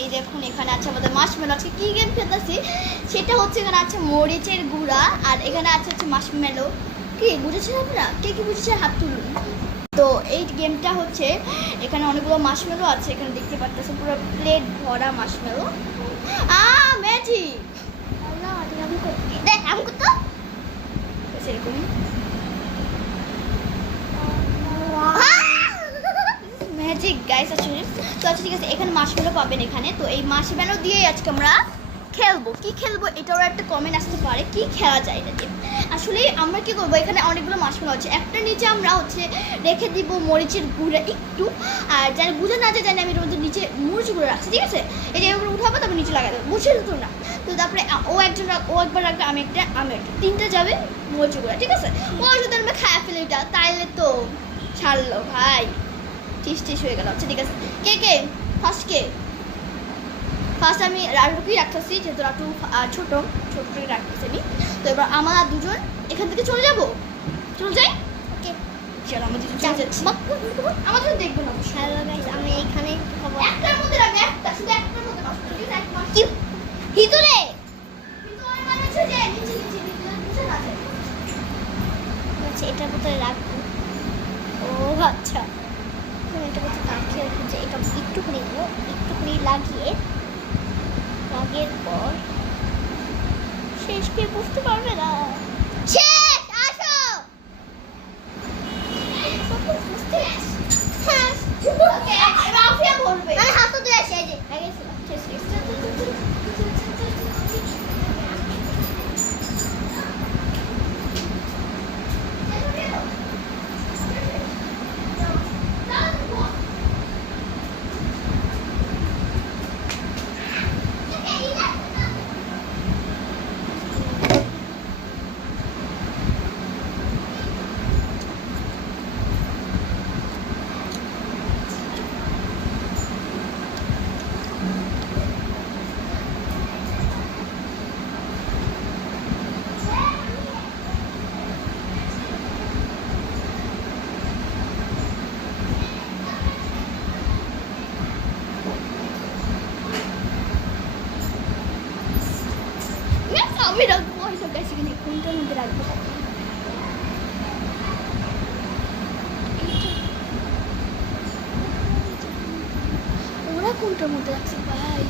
এই দেখুন এখানে আছে আমাদের মাশমেলো। আজকে কী গেম খেলতেছি সেটা হচ্ছে, এখানে আছে মরিচের গুঁড়া আর এখানে আছে হচ্ছে মাশমেলো। কি বুঝেছেন আপনারা? কে কি বুঝেছে হাত তুলুন। তো এই গেমটা হচ্ছে এখানে অনেকগুলো মাশমেলো আছে, এখানে দেখতে পাচ্ছেন পুরো প্লেট ভরা মাশমেলো। ম্যাজিক দেখ আমি করতো সেরকমই ম্যাজিক গাইস আছে। তো আচ্ছা ঠিক আছে, এখানে মাশমেলো পাবেন এখানে। তো এই মাশমেলো দিয়েই আজকে আমরা খেলবো। কি খেলবো এটারও একটা কমেন্ট আসতে পারে, কি খেলা যায় এটা দিয়ে। আসলে আমরা কি করবো, এখানে অনেকগুলো মাশমেলো আছে, একটা নিচে আমরা হচ্ছে রেখে দিব মরিচের গুঁড়া একটু, আর যারা বুঝে না যায় জানি আমি এর মধ্যে নিচে মরিচ গুঁড়ো রাখছি, ঠিক আছে। এই যে এগুলো উঠাবো তারপর নিচে লাগাই দেবো, বুঝে যেত না। তো তারপরে ও একবার রাখবে, আমি একটা তিনটা যাবে মরিচ গুঁড়া, ঠিক আছে। ও যদি আমরা খায় ফেলি এটা তাইলে তো ছাড়লো ভাই, টিস হয়ে গেল। আচ্ছা ঠিক আছে, কে ফার্স্ট আমি রাটুকেই রাখতেছি, যেহেতু রাটু ছোট রাখতেছি আমি। তো এবার আমরা দুজন এখান থেকে চলে যাবো, চলে যাই। ওকে চলো আমরা দুজন চলে যাচ্ছি। আমাদের দেখবো না। হ্যালো গাইস, আমি এইখানে একটার মধ্যে রাখবে, একটা শুধু একটার মধ্যে কি ভিতরে মানে হচ্ছে যে নিচে না যায়। আচ্ছা এটার ভিতরে রাখবো। ও আচ্ছা, এটা হচ্ছে কাছে হচ্ছে এটা একটুখানি লাগিয়ে পর শেষ কে বুঝতে পারবে না। শেষ আসো হাত তো দিয়ে আসে, এই যে আমি রাখবো। হয়তো গাছ এখানে কোনটার মধ্যে রাখবো, ওরা কোনটার মধ্যে রাখছে ভাই।